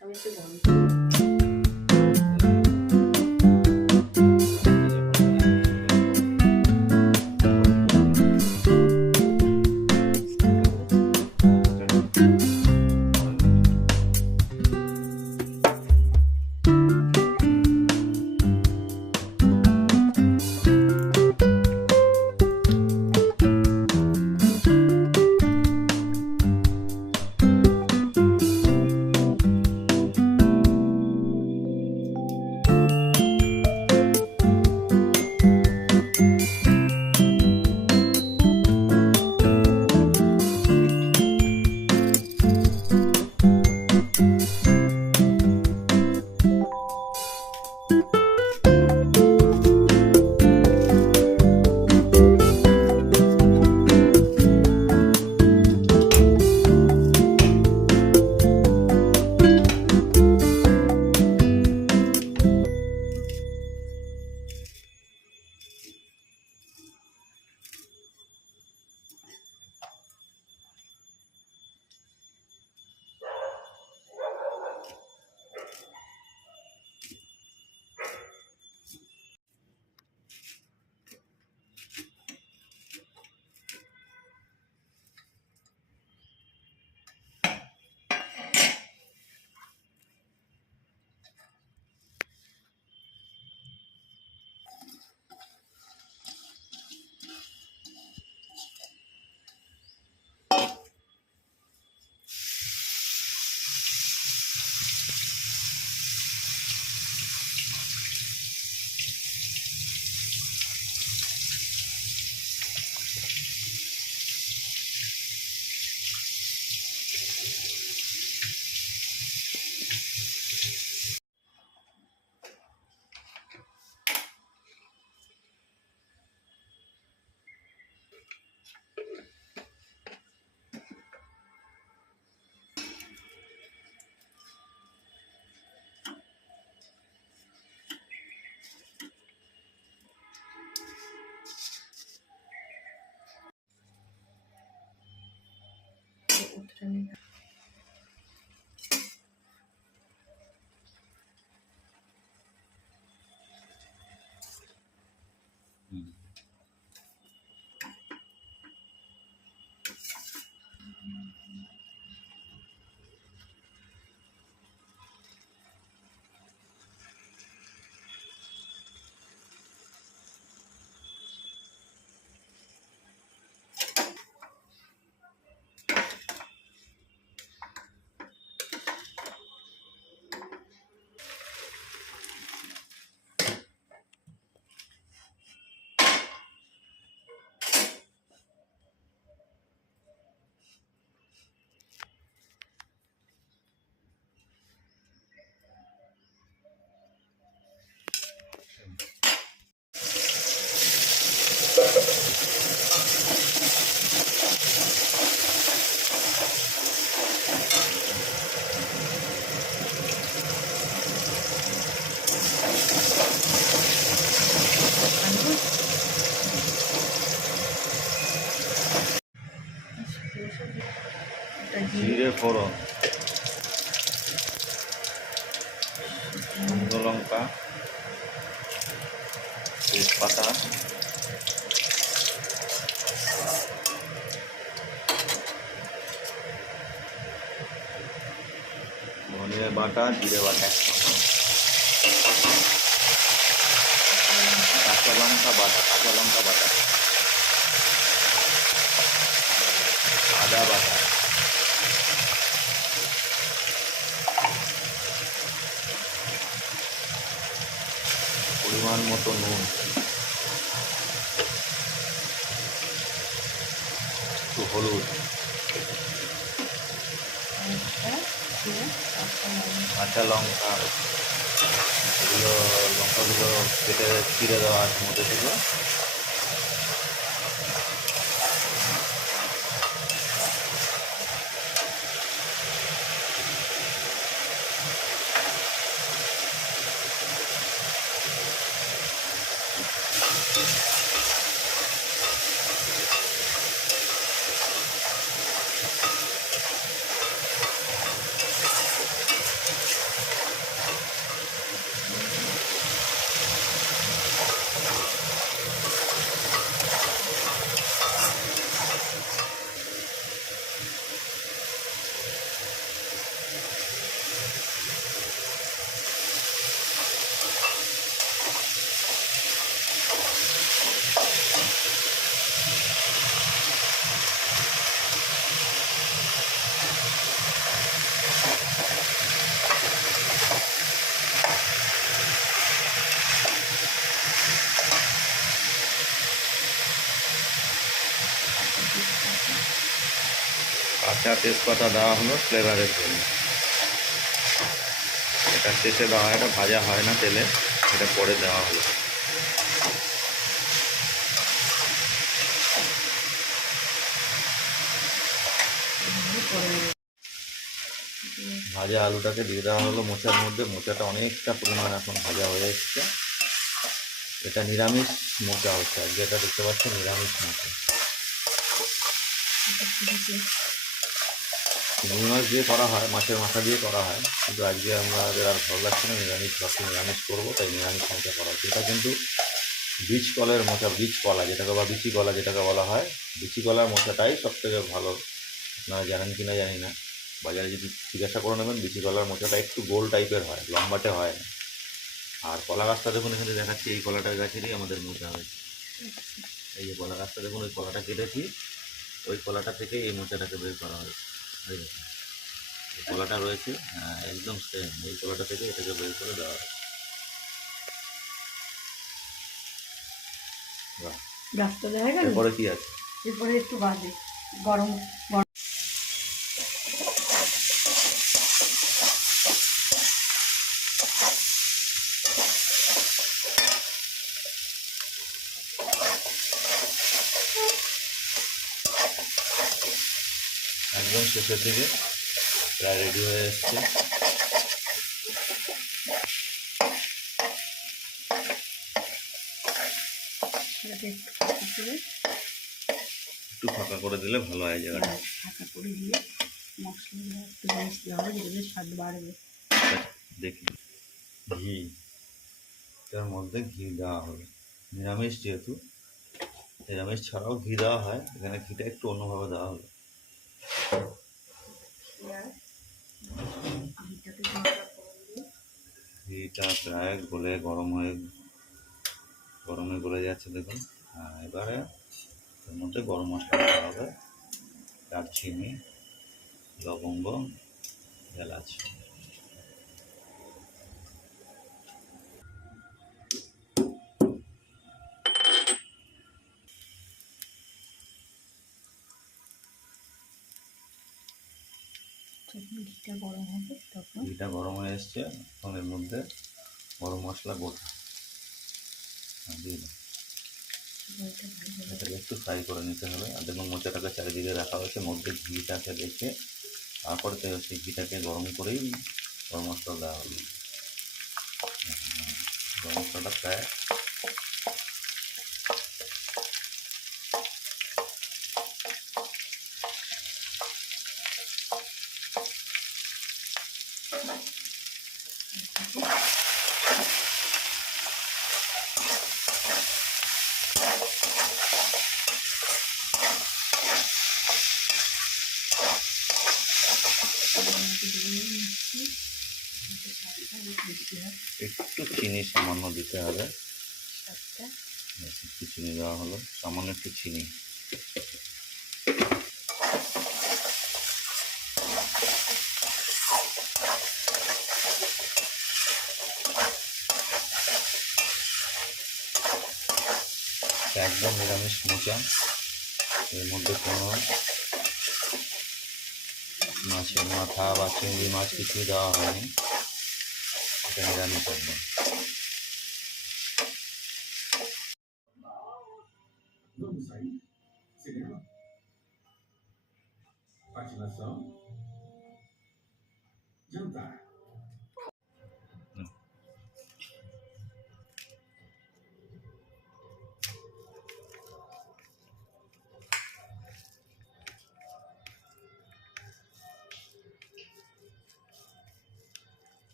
আমি একটু বন্ধ করি। জিরে ফোড়ন, শুকনো লঙ্কা, তেজপাতা, ধনিয়া বাটা, জিরে বাটা, কাঁচা লঙ্কা বাটা, আদা বাটা, পরিমাণ মতো নুন, একটু হলুদ, কাঁচা লঙ্কা, এগুলো লঙ্কাগুলো কেটে ছিঁড়ে দেওয়া আছে মধ্যে থেকে। একটা তেজপাতা দেওয়া হলো ফ্লেভারের জন্য। এটা শেষে দেওয়া, এটা ভাজা হয় না তেলে, এটা পরে দেওয়া হলো। ভাজা আলুটাকে দিয়ে দেওয়া হলো মোচার মধ্যে। মোচাটা অনেকটা পরিমাণ এখন ভাজা হয়ে এসছে। এটা নিরামিষ মোচা হচ্ছে, আর যেটা দেখতে পাচ্ছেন নিরামিষ মোচা। চিংড়ি মাছ দিয়ে করা হয়, মাছের মাথা দিয়ে করা হয়, কিন্তু আজকে আমাদের আর ভালো লাগছে না, নিরামিষ ভাবছি নিরামিষ করবো, তাই নিরামিষ মোচা করা হচ্ছে। এটা কিন্তু বীজ কলের মোচা, বীজ কলা যেটাকে বা বিচি কলা যেটাকে বলা হয়, বিচি কলার মোচাটাই সব থেকে ভালো। আপনারা জানেন কি না জানি না, বাজারে যদি জিজ্ঞাসা করে নেবেন, বিচি কলার মোচাটা একটু গোল টাইপের হয়, লম্বাটে হয় না। আর কলা গাছটা দেখুন এখানে দেখাচ্ছি, এই কলাটার গাছেরই আমাদের মোচা হয়েছে। এই যে কলা গাছটা দেখুন, ওই কলাটা কেটেছি, ওই কলাটা থেকে এই মোচাটাকে বের করা হয়েছে। এই দেখুন এই কলাটা রয়েছে, হ্যাঁ একদম সেম, এই কলাটা থেকে এটাকে বের করে দেওয়া হয়। বাহ, গাছটা দেখা গেল। এরপরে কি আছে? এরপরে একটু বাজে গরম গরম একদম শেষের দিকে প্রায় রেডি হয়ে এসছে। একটু ফাঁকা করে দিলে ভালো হয় জায়গাটা। ফাঁকা করে দিয়ে মশলা একটু জিনিস দেওয়া হবে, যেগুলো স্বাদ বাড়বে। দেখি ঘি, এটার মধ্যে ঘি দেওয়া হবে, নিরামিষ যেহেতু, নিরামিষ ছাড়াও ঘি দেওয়া হয়, এখানে ঘিটা একটু অন্যভাবে দেওয়া হলো। ঘিটা প্রায় গলে গরমে গলে যাচ্ছে দেখুন। এবারে এর মধ্যে গরম মশলা দেওয়া হবে, দারচিনি, লবঙ্গ, এলাচ। ঘিটা গরম হবে, তখন ঘিটা গরম হয়ে এসছে, তখন এর মধ্যে গরম মশলা গোটা দিয়ে দেবো। এটাকে একটু ফ্রাই করে নিতে হবে। আর দেখুন মোচাটাকে চারিদিকে রাখা হয়েছে, মধ্যে ঘিটাকে রেখে তারপরে সেই ঘিটাকে গরম করেই গরম মশলা দেওয়া হবে। গরম মশলাটা প্রায় একটু চিনি সামান্য দিতে হবে। একটু চিনি দেওয়া হলো, সামান্য একটু চিনি। একদম নিরামিষ মোচা, এর মধ্যে কোনো মাছের মাথা বা চিংড়ি মাছ কিছুই দেওয়া হয়নি, এটা নিরামিষ একদম।